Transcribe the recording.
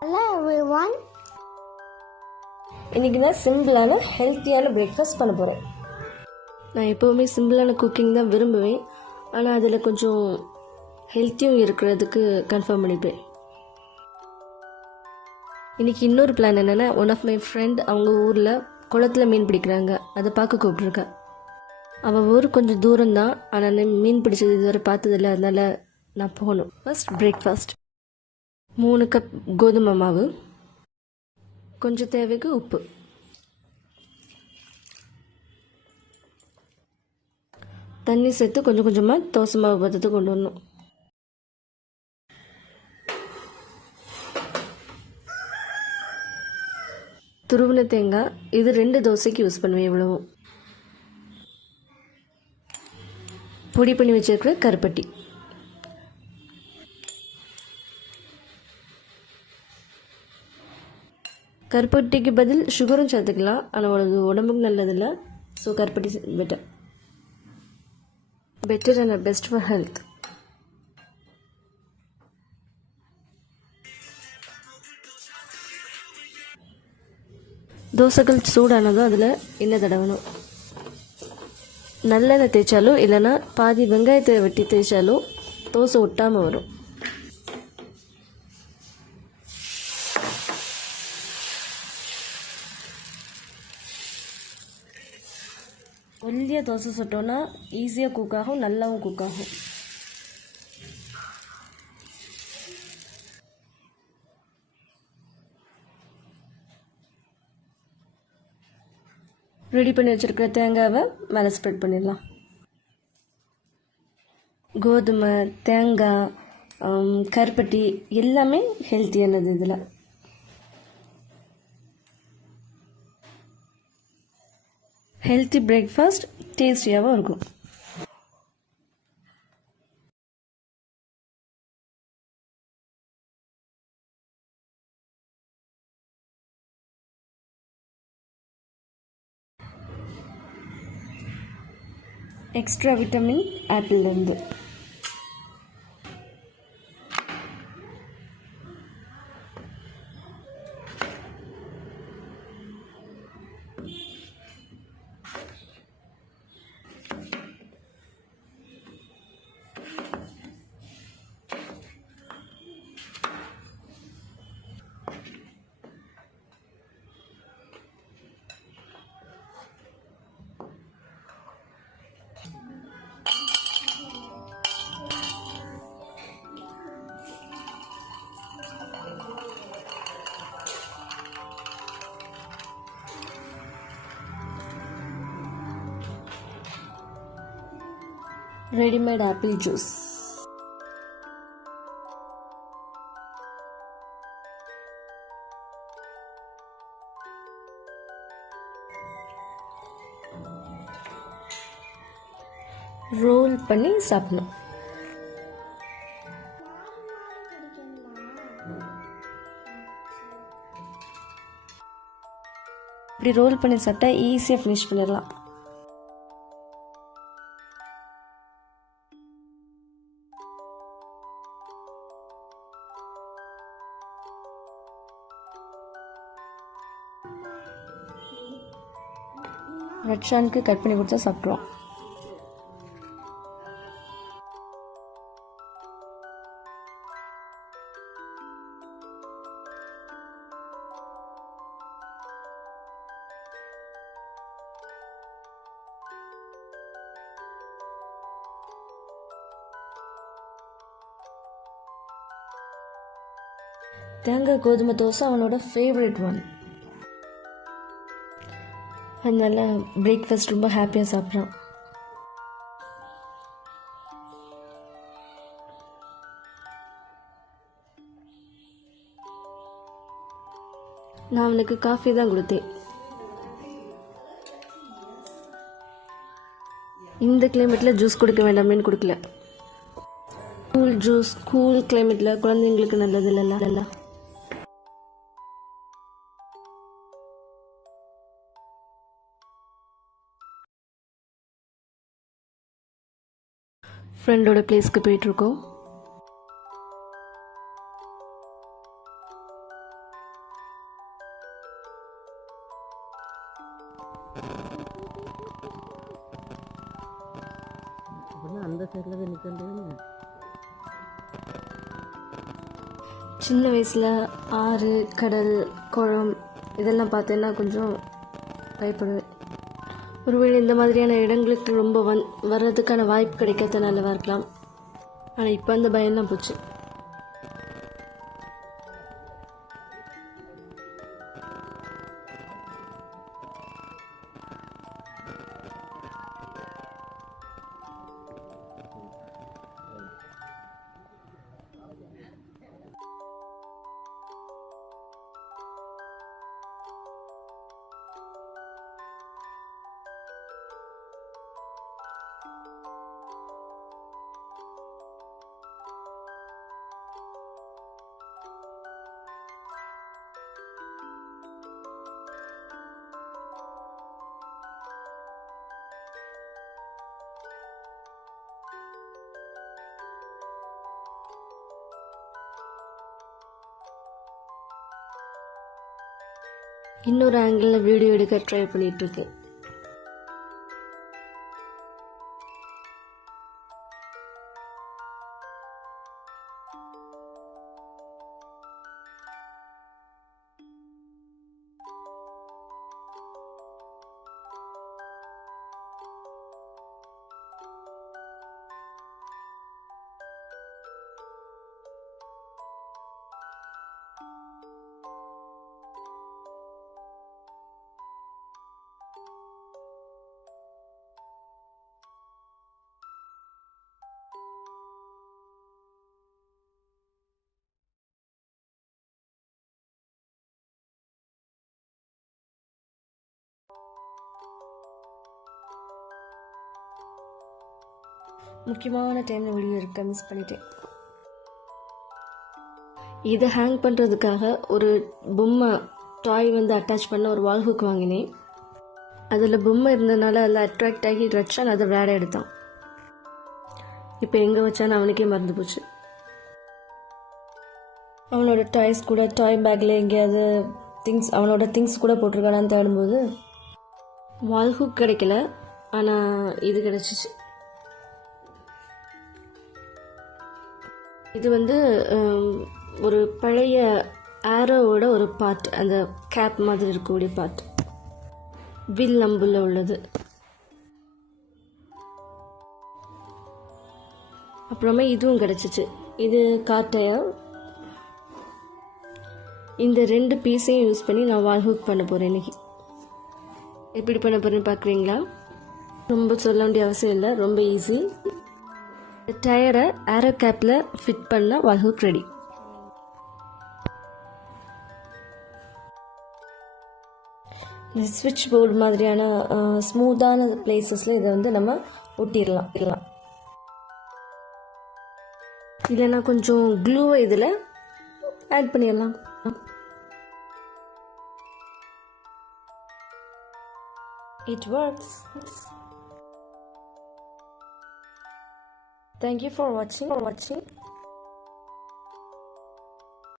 Hello everyone. இன்றைக்கி நான் சிம்பிளான ஹெல்த்தியான பிரேக்ஃபாஸ்ட் பண்ண போகிறேன். நான் எப்போவுமே சிம்பிளான குக்கிங் தான் விரும்புவேன். ஆனால் அதில் கொஞ்சம் ஹெல்த்தியும் இருக்கிறதுக்கு கன்ஃபார்ம் பண்ணிப்பேன். இன்றைக்கி இன்னொரு பிளான் என்னென்னா, ஒன் ஆஃப் மை ஃப்ரெண்ட் அவங்க ஊரில் குளத்தில் மீன் பிடிக்கிறாங்க. அதை பார்க்க கூப்பிட்ருக்கேன். அவள் ஊர் கொஞ்சம் தூரம்தான், ஆனால் மீன் பிடிச்சது இதுவரை பார்த்ததில்லை. அதனால் நான் போகணும். ஃபர்ஸ்ட் பிரேக்ஃபாஸ்ட் 3 கப் கோதுமை மாவு, கொஞ்சம் தேவைக்கு உப்பு, தண்ணி சேர்த்து கொஞ்சம் கொஞ்சமாக தோசை மாவு பதத்தை கொண்டு வரணும். துருவின தேங்காய், இது 2 தோசைக்கு யூஸ் பண்ணுவேன். இவ்வளவும் பொடி பண்ணி வச்சிருக்கிற கருப்பட்டி, கருப்பட்டிக்கு பதில் சுகரும் சேர்த்துக்கலாம். ஆனால் உடம்புக்கு நல்லதில்லை. So karupatti better and best for health. தோசைகள் சூடானதும் அதில் எண்ணெய் தடவணும். நல்லெண்ணெய் தேய்ச்சாலும் இல்லைன்னா பாதி வெங்காயத்தை வெட்டி தேய்ச்சாலும் தோசை ஒட்டாமல் வரும். ஒல்லியாக தோசை சுட்டோன்னா ஈஸியாக குக் ஆகும், நல்லாவும் குக் ஆகும். ரெடி பண்ணி வச்சுருக்கிற தேங்காவை மேலே ஸ்ப்ரெட் பண்ணிடலாம். கோதுமை, தேங்காய், கருப்பட்டி எல்லாமே ஹெல்த்தியானது. இதில் ஹெல்த்தி பிரேக்ஃபாஸ்ட் டேஸ்டியாகவும் இருக்கும். எக்ஸ்ட்ரா விட்டமின் ஆப்பிள்லேருந்து. Readymade apple juice. ரோல் பண்ணி சாப்பிடணும். இப்படி ரோல் பண்ணி சாப்பிட்டா ஈஸியாக ஃபினிஷ் பண்ணிடலாம். ரட்ஷானுக்கு கட் பண்ணி கொடுத்தா சாப்பிட்ருவோம். தேங்காய் கோதுமை தோசை அவனோட ஃபேவரட் ஒன். அதனால பிரேக்ஃபாஸ்ட் ரொம்ப ஹாப்பியாக சாப்பிட்றான். நான் அவனுக்கு காஃபி தான் கொடுத்தேன். இந்த கிளைமேட்டில் ஜூஸ் கொடுக்க வேண்டாமேன்னு கொடுக்கல. கூல் ஜூஸ் கூல் கிளைமேட்டில் குழந்தைங்களுக்கு நல்லது இல்லைல்ல. ஃப்ரெண்டோட பிளேஸ்க்கு போயிட்டுருக்கோம். அந்த சைடில் தான் நிற்கிறது. சின்ன வயசில் ஆறு, கடல், குளம் இதெல்லாம் பார்த்தேன்னா கொஞ்சம் பயப்படுவேன். ஒருவேளை இந்த மாதிரியான இடங்களுக்கு ரொம்ப வர்றதுக்கான வாய்ப்பு கிடைக்காத நல்லவா இருக்கலாம். ஆனால் இப்போ அந்த பயம்லாம் போச்சு. இன்னொரு ஆங்கிளில் வீடியோ எடுக்க ட்ரை பண்ணிகிட்ருக்கேன். முக்கியமான டைமில் வீடியோ இருக்க மிஸ் பண்ணிட்டேன். இதை ஹேங் பண்ணுறதுக்காக ஒரு பொம்மை டாய் அட்டாச் பண்ண ஒரு வால் ஹூக் வாங்கினேன். அதில் பொம்மை இருந்ததுனால அதில் அட்ராக்ட் ஆகி ரச்சான் அதை விளையாட எடுத்தான். இப்போ எங்கே வச்சான்னு அவனுக்கே மறந்து போச்சு. அவனோட டாய்ஸ் கூட டாய் பேக்கில் எங்கேயாவது அவனோட திங்ஸ் கூட போட்டிருக்கானான்னு தேடும்போது வால் ஹூக் கிடைக்கல, ஆனால் இது கிடச்சிச்சு. இது ஒரு பழைய ஆரோவோட ஒரு பார்ட், அந்த கேப் மாதிரி இருக்கக்கூடிய பார்ட், வில் நம்புல உள்ளது. அப்புறமா இதுவும் கிடச்சிச்சு. இது காட்டையாக இந்த 2 பீஸையும் யூஸ் பண்ணி நான் வால் ஹூக் பண்ண போகிறேன். இன்றைக்கி எப்படி பண்ண போகிறேன்னு பார்க்குறீங்களா? ரொம்ப சொல்ல வேண்டிய அவசியம் இல்லை, ரொம்ப ஈஸி. டயரை ஏரோ கேப்பில் ஃபிட் பண்ண வால் ஹூக் ரெடி. இந்த ஸ்விட்ச் போர்டு மாதிரியான ஸ்மூத்தான பிளேசஸில் இதை நம்ம ஒட்டிடலாம். இல்லைன்னா கொஞ்சம் க்ளூவை இதில் ஆட் பண்ணிடலாம். It works. Thank you for watching.